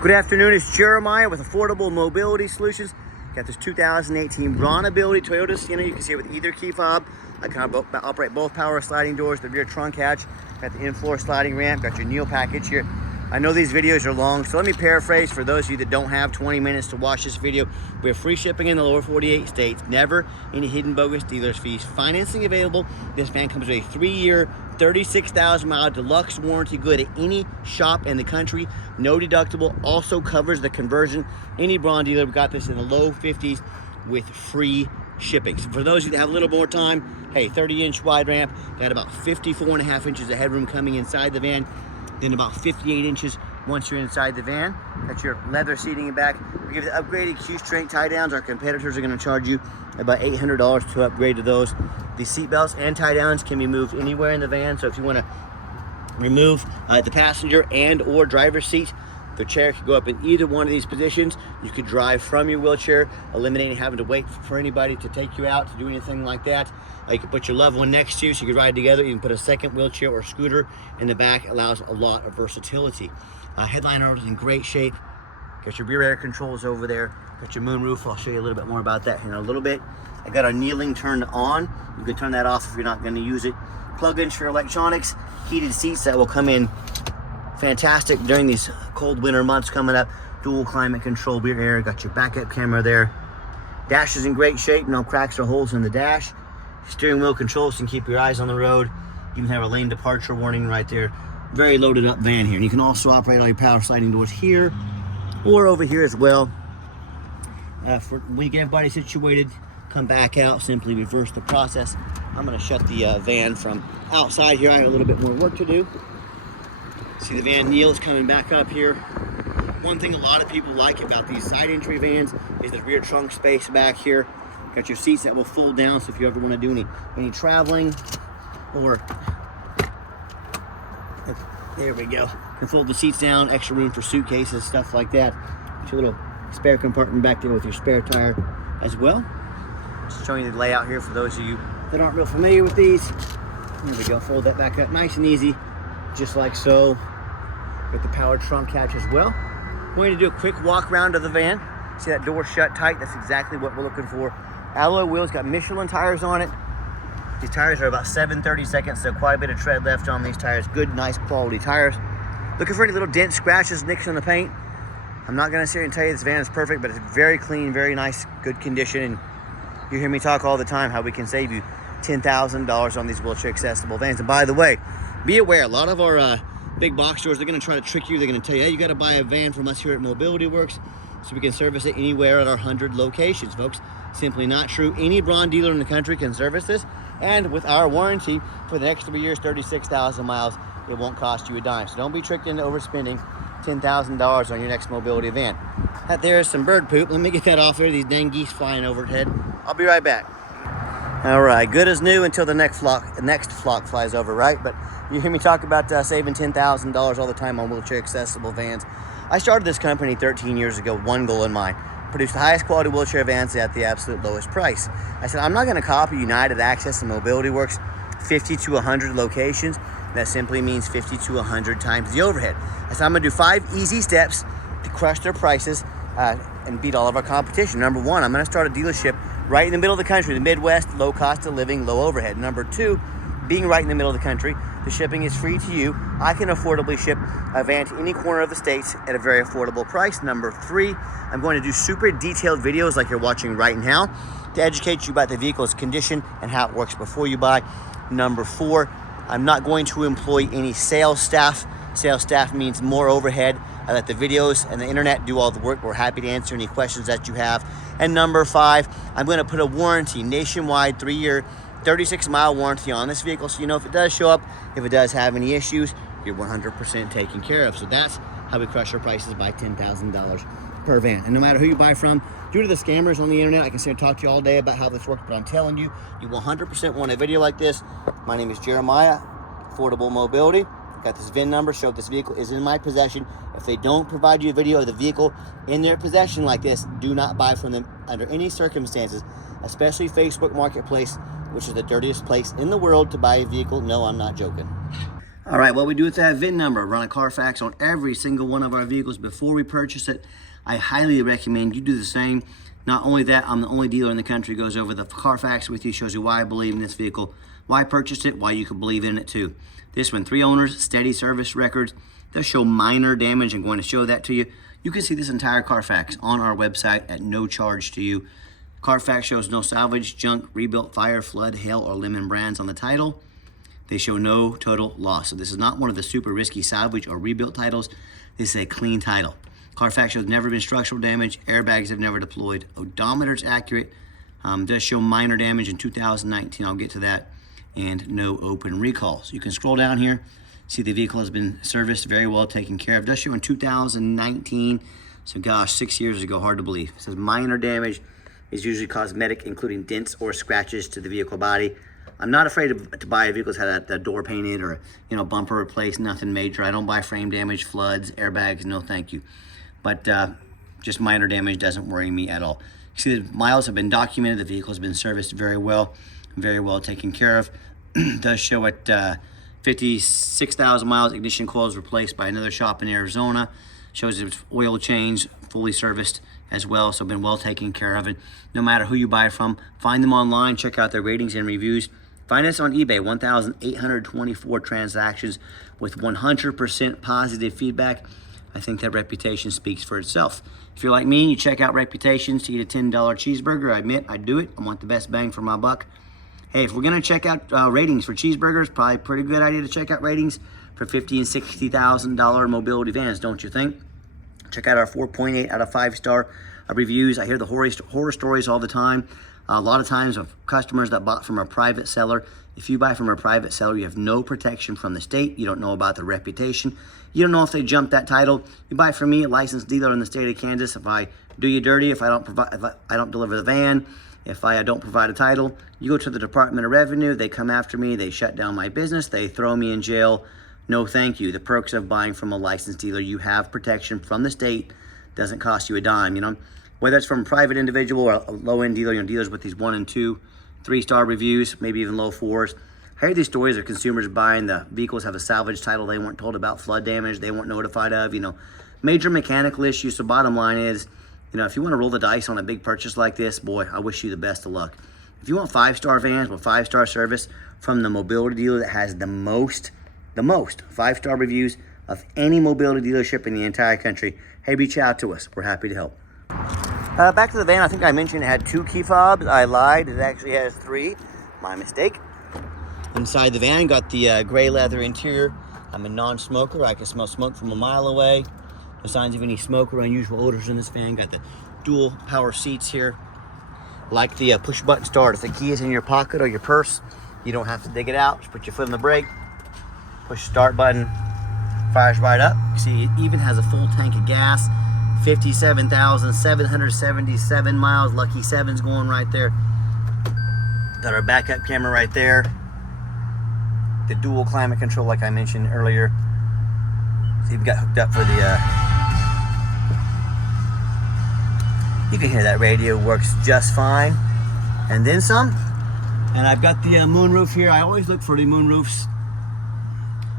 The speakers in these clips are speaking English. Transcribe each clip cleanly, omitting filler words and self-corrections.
Good afternoon, it's Jeremiah with Affordable Mobility Solutions. Got this 2018 Braun Ability Toyota Sienna. You can see it with either key fob. I can operate both power sliding doors, the rear trunk hatch. Got the in-floor sliding ramp, got your Neil package here. I know these videos are long, so let me paraphrase for those of you that don't have 20 minutes to watch this video. We have free shipping in the lower 48 states, never any hidden bogus dealer's fees. Financing available. This van comes with a 3-year, 36,000 mile deluxe warranty, good at any shop in the country. No deductible, also covers the conversion. Any Braun dealer, we got this in the low 50s with free shipping. So for those of you that have a little more time, hey, 30-inch wide ramp, got about 54.5 inches of headroom coming inside the van. Then about 58 inches once you're inside the van. Got your leather seating in back. We give the upgraded Q-strength tie downs. Our competitors are going to charge you about $800 to upgrade to those. The seat belts and tie downs can be moved anywhere in the van. So if you want to remove the passenger and or driver's seat, the chair could go up in either one of these positions. You could drive from your wheelchair, eliminating having to wait for anybody to take you out to do anything like that. You can put your loved one next to you so you can ride together. You can put a second wheelchair or scooter in the back. It allows a lot of versatility. Headliner is in great shape. Got your rear air controls over there. Got your moon roof. I'll show you a little bit more about that in a little bit. I got our kneeling turned on. You can turn that off if you're not going to use it. Plug-ins for electronics. Heated seats that will come in fantastic during these cold winter months coming up. Dual climate control rear air. Got your backup camera there. Dash is in great shape. No cracks or holes in the dash. Steering wheel controls can keep your eyes on the road. You can have a lane departure warning right there. Very loaded up van here. And you can also operate all your power sliding doors here or over here as well. For when you get everybody situated, come back out, simply reverse the process. I'm going to shut the van from outside here. I have a little bit more work to do. See the van Neil's coming back up here. One thing a lot of people like about these side entry vans is the rear trunk space back here. Got your seats that will fold down, so if you ever want to do any traveling, or there we go. You can fold the seats down, extra room for suitcases, stuff like that. Got your little spare compartment back there with your spare tire as well. Just showing you the layout here for those of you that aren't real familiar with these. There we go, fold that back up nice and easy, just like so. With the power trunk hatch as well. I'm going to do a quick walk around of the van. See that door shut tight? That's exactly what we're looking for. Alloy wheels, got Michelin tires on it. These tires are about 7/32, so quite a bit of tread left on these tires. Good, nice quality tires. Looking for any little dents, scratches, nicks in the paint? I'm not going to sit here and tell you this van is perfect, but it's very clean, very nice, good condition. And you hear me talk all the time how we can save you $10,000 on these wheelchair accessible vans. And by the way, be aware, a lot of our big box stores, they're going to try to trick you. They're going to tell you, hey, you got to buy a van from us here at Mobility Works so we can service it anywhere at our 100 locations, folks. Simply not true. Any Braun dealer in the country can service this, and with our warranty for the next 3 years, 36,000 miles, it won't cost you a dime. So don't be tricked into overspending $10,000 on your next mobility van. That there is some bird poop. Let me get that off there. These dang geese flying overhead. I'll be right back. All right, good as new until the next flock flies over, right? But you hear me talk about saving $10,000 all the time on wheelchair accessible vans. I started this company 13 years ago, one goal in mind: produce the highest quality wheelchair vans at the absolute lowest price. I said, I'm not going to copy United Access and Mobility Works 50 to 100 locations. That simply means 50 to 100 times the overhead. I said, I'm going to do 5 easy steps to crush their prices and beat all of our competition. Number 1, I'm going to start a dealership right in the middle of the country, the Midwest, low cost of living, low overhead. Number 2, being right in the middle of the country, the shipping is free to you. I can affordably ship a van to any corner of the states at a very affordable price. Number 3, I'm going to do super detailed videos like you're watching right now to educate you about the vehicle's condition and how it works before you buy. Number 4, I'm not going to employ any sales staff. Sales staff means more overhead. I let the videos and the internet do all the work. We're happy to answer any questions that you have. And number 5, I'm going to put a warranty, nationwide 3-year, 36-mile warranty on this vehicle, so you know if it does show up, if it does have any issues, you're 100% taken care of. So that's how we crush our prices by $10,000 per van. And no matter who you buy from, due to the scammers on the internet, I can sit and talk to you all day about how this works, but I'm telling you, you 100% want a video like this. My name is Jeremiah, Affordable Mobility. I've got this VIN number, show this vehicle is in my possession. If they don't provide you a video of the vehicle in their possession like this, do not buy from them under any circumstances, especially Facebook Marketplace, which is the dirtiest place in the world to buy a vehicle. No, I'm not joking. All right, what we do with that VIN number, run a Carfax on every single one of our vehicles before we purchase it. I highly recommend you do the same. Not only that, I'm the only dealer in the country who goes over the Carfax with you, shows you why I believe in this vehicle, why I purchased it, why you can believe in it too. This one, 3 owners, steady service records. They'll show minor damage. I'm going to show that to you. You can see this entire Carfax on our website at no charge to you. Carfax shows no salvage, junk, rebuilt, fire, flood, hail, or lemon brands on the title. They show no total loss. So this is not one of the super risky salvage or rebuilt titles. This is a clean title. Carfax shows never been structural damage. Airbags have never deployed. Odometer's accurate. Does show minor damage in 2019. I'll get to that. And no open recalls. You can scroll down here. See the vehicle has been serviced, very well taken care of. Does show in 2019. So gosh, 6 years ago, hard to believe. It says minor damage is usually cosmetic, including dents or scratches to the vehicle body. I'm not afraid to buy a vehicle that's had the door painted or, you know, bumper replaced, nothing major. I don't buy frame damage, floods, airbags, no thank you. But just minor damage doesn't worry me at all. You see the miles have been documented, the vehicle has been serviced very well taken care of. Does show at 56,000 miles, ignition coils replaced by another shop in Arizona. Shows its oil change, fully serviced as well, so been well taken care of. And no matter who you buy from, find them online, check out their ratings and reviews. Find us on eBay, 1,824 transactions with 100% positive feedback. I think that reputation speaks for itself. If you're like me and you check out reputations to eat a $10 cheeseburger, I admit I do it. I want the best bang for my buck. Hey, if we're gonna check out ratings for cheeseburgers, probably a pretty good idea to check out ratings for $50,000 and $60,000 mobility vans, don't you think? Check out our 4.8 out of 5-star reviews. I hear the horror stories all the time. A lot of times of customers that bought from a private seller. If you buy from a private seller, you have no protection from the state. You don't know about the reputation. You don't know if they jumped that title. You buy from me, a licensed dealer in the state of Kansas. If I do you dirty, if I don't deliver the van, if I don't provide a title, you go to the Department of Revenue, they come after me, they shut down my business, they throw me in jail. No thank you. The perks of buying from a licensed dealer, you have protection from the state, doesn't cost you a dime, you know. Whether it's from a private individual or a low-end dealer, you know, dealers with these 1 and 2, 3-star reviews, maybe even low 4s. I hear these stories of consumers buying the vehicles have a salvage title they weren't told about, flood damage they weren't notified of, you know, major mechanical issues. So bottom line is, you know, if you want to roll the dice on a big purchase like this, boy, I wish you the best of luck. If you want 5-star vans with 5-star service from the mobility dealer that has the most 5-star reviews of any mobility dealership in the entire country, hey, reach out to us. We're happy to help. Back to the van, I think I mentioned it had 2 key fobs. I lied, it actually has 3. My mistake. Inside the van, got the gray leather interior. I'm a non-smoker. I can smell smoke from a mile away. No signs of any smoke or unusual odors in this van. Got the dual power seats here. Like the push button start. If the key is in your pocket or your purse, you don't have to dig it out. Just put your foot on the brake, push the start button, fires right up. You see, it even has a full tank of gas. 57,777 miles. Lucky 7's going right there. Got our backup camera right there. The dual climate control, like I mentioned earlier. So you've got hooked up for the. You can hear that radio works just fine, and then some. And I've got the moonroof here. I always look for the moonroofs.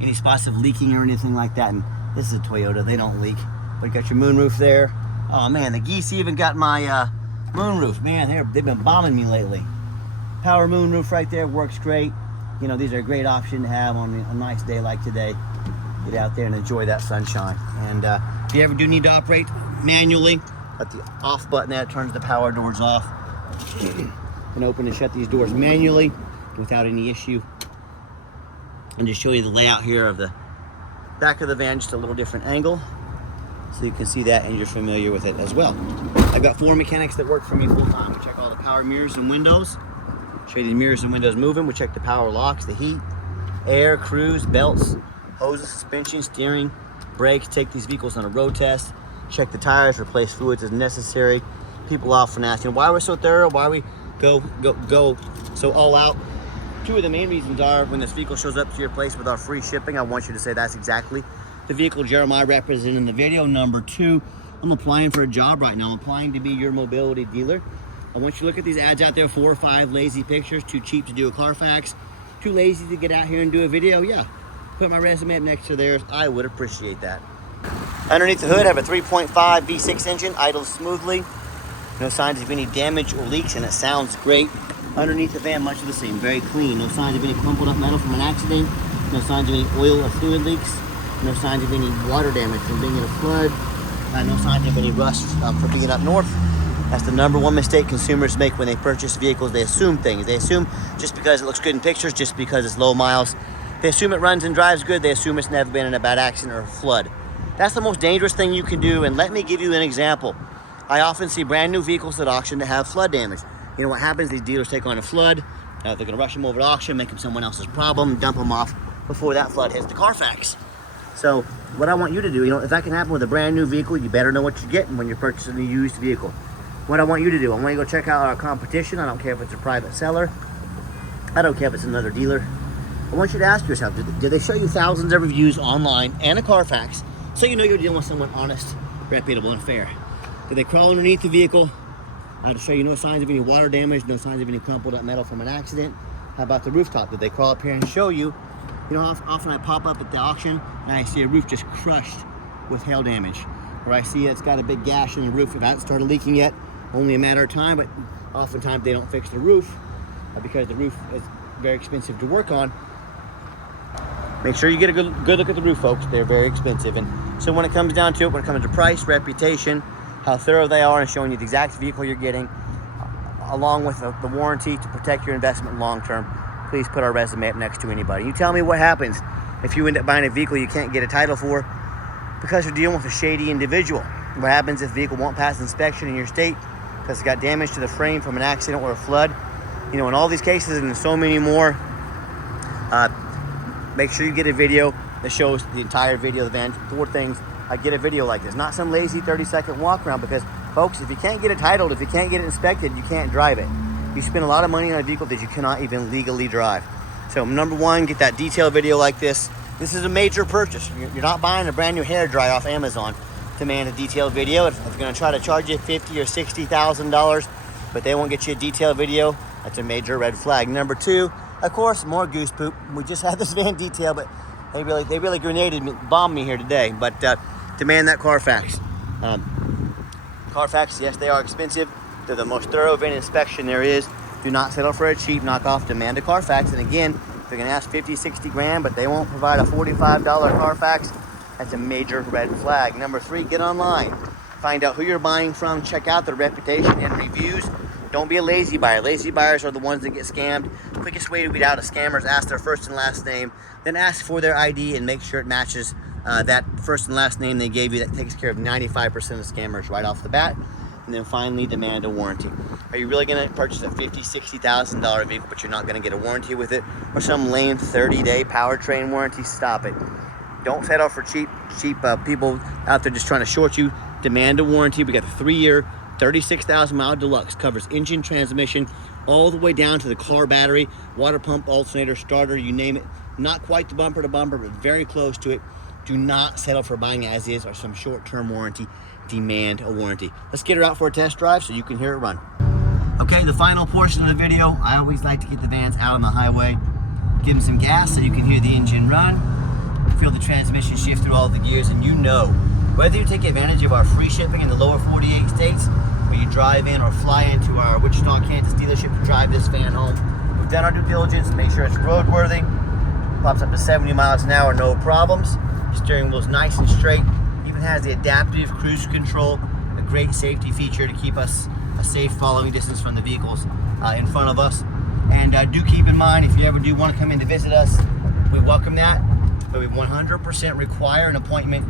Any spots of leaking or anything like that. And this is a Toyota; they don't leak. But you got your moonroof there. Oh man, the geese even got my moonroof. Man, they've been bombing me lately. Power moonroof right there works great. You know, these are a great option to have on a nice day like today. Get out there and enjoy that sunshine. And if you ever do need to operate manually, got the off button that turns the power doors off. You can open and shut these doors manually without any issue. And just show you the layout here of the back of the van, just a little different angle. So you can see that and you're familiar with it as well. I've got 4 mechanics that work for me full time. We check all the power mirrors and windows. Show you the mirrors and windows moving. We check the power locks, the heat, air, cruise, belts, hoses, suspension, steering, brakes. Take these vehicles on a road test. Check the tires, replace fluids as necessary. People often ask, you know, why we're so thorough, why we go so all out. 2 of the main reasons are when this vehicle shows up to your place with our free shipping, I want you to say that's exactly the vehicle Jeremiah represented in the video. Number 2, I'm applying for a job right now. I'm applying to be your mobility dealer. I want you to look at these ads out there, 4 or 5 lazy pictures, too cheap to do a Carfax, too lazy to get out here and do a video. Yeah, put my resume up next to theirs, I would appreciate that. Underneath the hood, I have a 3.5 V6 engine, idles smoothly. No signs of any damage or leaks, and it sounds great. Underneath the van, much of the same, very clean. No signs of any crumpled up metal from an accident. No signs of any oil or fluid leaks. No signs of any water damage from being in a flood. No signs of any rust from being up north. That's the #1 mistake consumers make when they purchase vehicles. They assume things. They assume just because it looks good in pictures, just because it's low miles, they assume it runs and drives good. They assume it's never been in a bad accident or a flood. That's the most dangerous thing you can do. And let me give you an example. I often see brand new vehicles at auction that have flood damage. You know what happens? These dealers take on a flood. They're going to rush them over to auction, make them someone else's problem, dump them off before that flood hits the Carfax. So what I want you to do, you know, if that can happen with a brand new vehicle, you better know what you're getting when you're purchasing a used vehicle. What I want you to do, I want you to go check out our competition. I don't care if it's a private seller. I don't care if it's another dealer. I want you to ask yourself, did they show you thousands of reviews online and a Carfax so you know you're dealing with someone honest, reputable, and fair? Did they crawl underneath the vehicle to show you no signs of any water damage, no signs of any crumpled up metal from an accident? How about the rooftop? Did they crawl up here and show you? You know, often I pop up at the auction and I see a roof just crushed with hail damage. Or I see it's got a big gash in the roof. It hasn't started leaking yet, only a matter of time, but oftentimes they don't fix the roof because the roof is very expensive to work on. Make sure you get a good look at the roof, folks. They're very expensive. And so when it comes down to it, when it comes to price, reputation, how thorough they are in showing you the exact vehicle you're getting, along with the warranty to protect your investment long term, please put our resume up next to anybody. You tell me what happens if you end up buying a vehicle you can't get a title for because you're dealing with a shady individual. What happens if the vehicle won't pass inspection in your state because it's got damage to the frame from an accident or a flood? You know, in all these cases and so many more, make sure you get a video that shows the entire video of the van. 4 things. I get a video like this, not some lazy 30-second walk around, because folks, if you can't get it titled, if you can't get it inspected, you can't drive it. You spend a lot of money on a vehicle that you cannot even legally drive. So #1, get that detailed video like this. This is a major purchase. You're not buying a brand new hairdryer off Amazon to demand a detailed video. If they're going to try to charge you $50,000 or $60,000, but they won't get you a detailed video, that's a major red flag. #2, of course, more goose poop. We just had this van detailed, but they really bombed me here today. But demand that Carfax. Carfax, yes, they are expensive. They're the most thorough VIN inspection there is. Do not settle for a cheap knockoff. Demand a Carfax. And again, they're going to ask 50, 60 grand, but they won't provide a $45 Carfax. That's a major red flag. #3, get online. Find out who you're buying from. Check out their reputation and reviews. Don't be a lazy buyer. Lazy buyers are the ones that get scammed. Quickest way to weed out a scammer is ask their first and last name, then ask for their ID and make sure it matches that first and last name they gave you. That takes care of 95% of scammers right off the bat. And then finally, demand a warranty. Are you really going to purchase a $50,000, $60,000 vehicle, but you're not going to get a warranty with it? Or some lame 30-day powertrain warranty? Stop it. Don't settle for cheap people out there just trying to short you. Demand a warranty. We got the 3-year, 36,000 mile deluxe. Covers engine, transmission, all the way down to the car battery, water pump, alternator, starter, you name it. Not quite the bumper to bumper, but very close to it. Do not settle for buying as is or some short-term warranty. Demand a warranty. Let's get her out for a test drive so you can hear it run. Okay, the final portion of the video. I always like to get the vans out on the highway, give them some gas so you can hear the engine run, feel the transmission shift through all the gears, and you know, whether you take advantage of our free shipping in the lower 48 states, or you drive in or fly into our Wichita, Kansas dealership to drive this van home, we've done our due diligence, make sure it's roadworthy, pops up to 70 miles an hour, no problems. Steering wheel's nice and straight. Even has the adaptive cruise control, a great safety feature to keep us a safe following distance from the vehicles in front of us. And do keep in mind, if you ever do want to come in to visit us, we welcome that, but we 100% require an appointment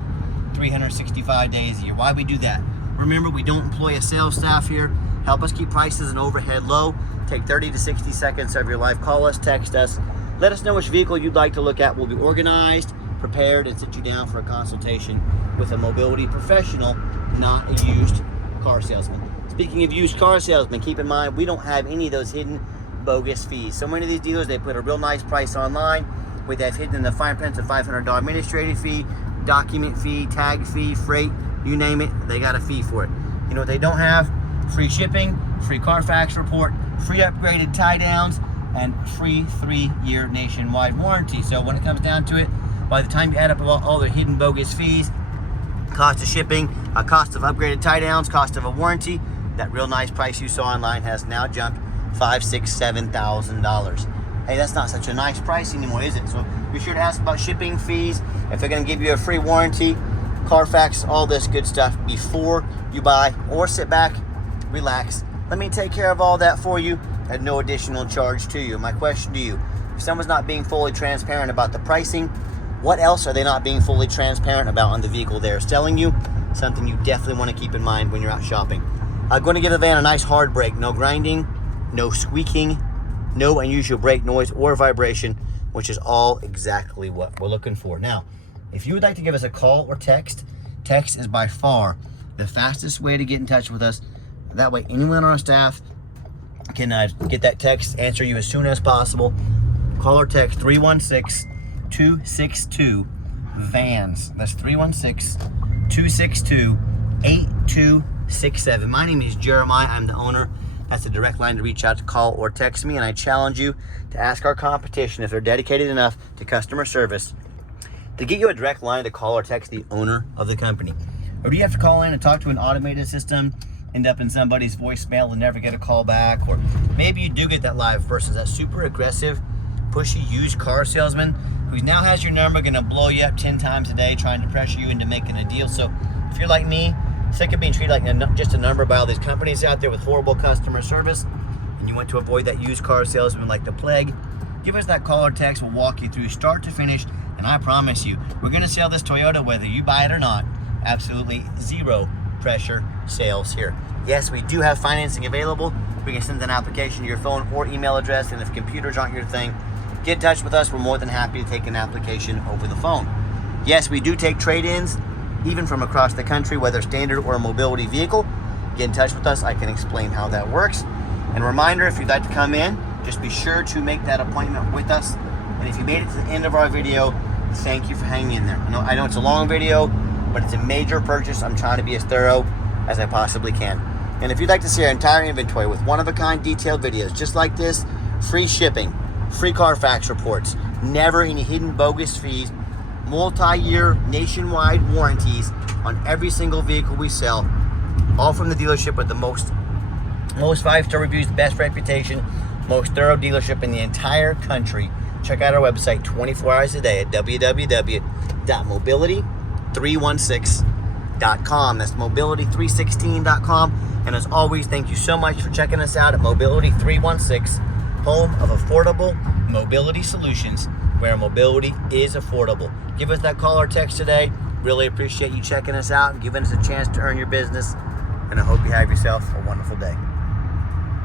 365 days a year. Why we do that? Remember, we don't employ a sales staff here. Help us keep prices and overhead low. Take 30 to 60 seconds of your life. Call us, text us. Let us know which vehicle you'd like to look at. We'll be organized, prepared, and sit you down for a consultation with a mobility professional, not a used car salesman. Speaking of used car salesmen, keep in mind, we don't have any of those hidden bogus fees. So many of these dealers, they put a real nice price online with that hidden in the fine print, a $500 administrative fee, document fee, tag fee, freight, you name it, they got a fee for it. You know what they don't have? Free shipping, free Carfax report, free upgraded tie downs, and free 3-year nationwide warranty. So when it comes down to it, By the time you add up all the hidden bogus fees, cost of shipping, cost of upgraded tie downs, cost of a warranty, that real nice price you saw online has now jumped $5,000, $6,000, $7,000. Hey, that's not such a nice price anymore, is it? So be sure to ask about shipping fees, if they're going to give you a free warranty, Carfax, all this good stuff before you buy, or sit back, relax. Let me take care of all that for you at no additional charge to you. My question to you, if someone's not being fully transparent about the pricing, what else are they not being fully transparent about on the vehicle they're selling you? Something you definitely want to keep in mind when you're out shopping. I'm going to give the van a nice hard brake. No grinding, no squeaking, no unusual brake noise or vibration, which is all exactly what we're looking for. Now, if you would like to give us a call or text, text is by far the fastest way to get in touch with us. That way, anyone on our staff can get that text, answer you as soon as possible. Call or text 316-262-VANS. That's 316-262-8267. My name is Jeremiah. I'm the owner. That's a direct line to reach out to, call or text me, and I challenge you to ask our competition if they're dedicated enough to customer service to get you a direct line to call or text the owner of the company. Or do you have to call in and talk to an automated system, end up in somebody's voicemail and never get a call back? Or maybe you do get that live person, that super aggressive, pushy used car salesman who now has your number, gonna blow you up 10 times a day trying to pressure you into making a deal. So if you're like me, sick of being treated like just a number by all these companies out there with horrible customer service, and you want to avoid that used car salesman like the plague, give us that call or text. We'll walk you through start to finish, and I promise you, we're gonna sell this Toyota whether you buy it or not. Absolutely zero pressure sales here. Yes, we do have financing available. We can send an application to your phone or email address, and if computers aren't your thing, get in touch with us. We're more than happy to take an application over the phone. Yes, we do take trade-ins, even from across the country, whether standard or a mobility vehicle. Get in touch with us. I can explain how that works. And a reminder, if you'd like to come in, just be sure to make that appointment with us. And if you made it to the end of our video, thank you for hanging in there. I know it's a long video, but it's a major purchase. I'm trying to be as thorough as I possibly can. And if you'd like to see our entire inventory with one-of-a-kind detailed videos just like this, free shipping, free Carfax reports, never any hidden bogus fees, multi-year nationwide warranties on every single vehicle we sell, all from the dealership with the most 5-star reviews, the best reputation, most thorough dealership in the entire country. Check out our website 24 hours a day at www.mobility316.com. That's mobility316.com. And as always, thank you so much for checking us out at Mobility 316, home of affordable mobility solutions, where mobility is affordable. Give us that call or text today. Really appreciate you checking us out and giving us a chance to earn your business. And I hope you have yourself a wonderful day.